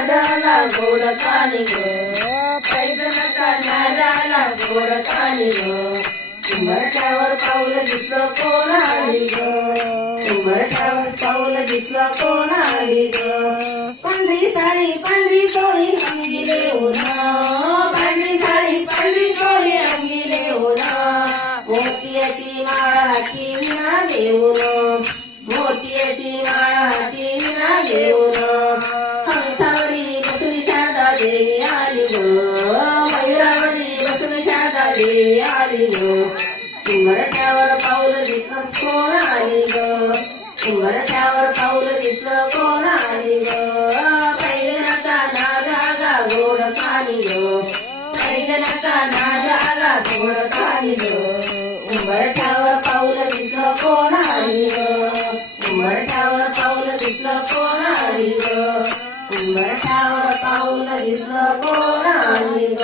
नादाला गोड कानी ग, पैदलच्या नादाला गोड कानी ग. उंबरठ्यावर पाऊल दिसलं कोण आली ग, उंबरठ्यावर पाऊल दिसलं कोण आली ग. पांढरी साडी पांढरी चोळी अंगी देऊन, पांढरी साडी पांढरी चोळी अंगी देऊन, मोतियाची माळ हाती विना देऊन, मोतियाची माळ हाती विना देऊन. कंठावरी बसली शारदा देवी आली ग, मयुरावरी बसली शारदा देवी आली ग. उंबरठ्यावर पाऊल दिसलं कोण आली ग, उंबरठ्यावर पाऊल दिसलं कोण आली ग. पैजनाचा नाद आला गोड कानी ग, पैजनाचा नाद आला गोड कानी ग. उंबरठ्यावर पाऊल दिसलं कोण आली ग, उंबरठ्यावर पाऊल दिसलं कोण आली ग, उंबरठ्यावर पाऊल दिसलं कोण आली ग.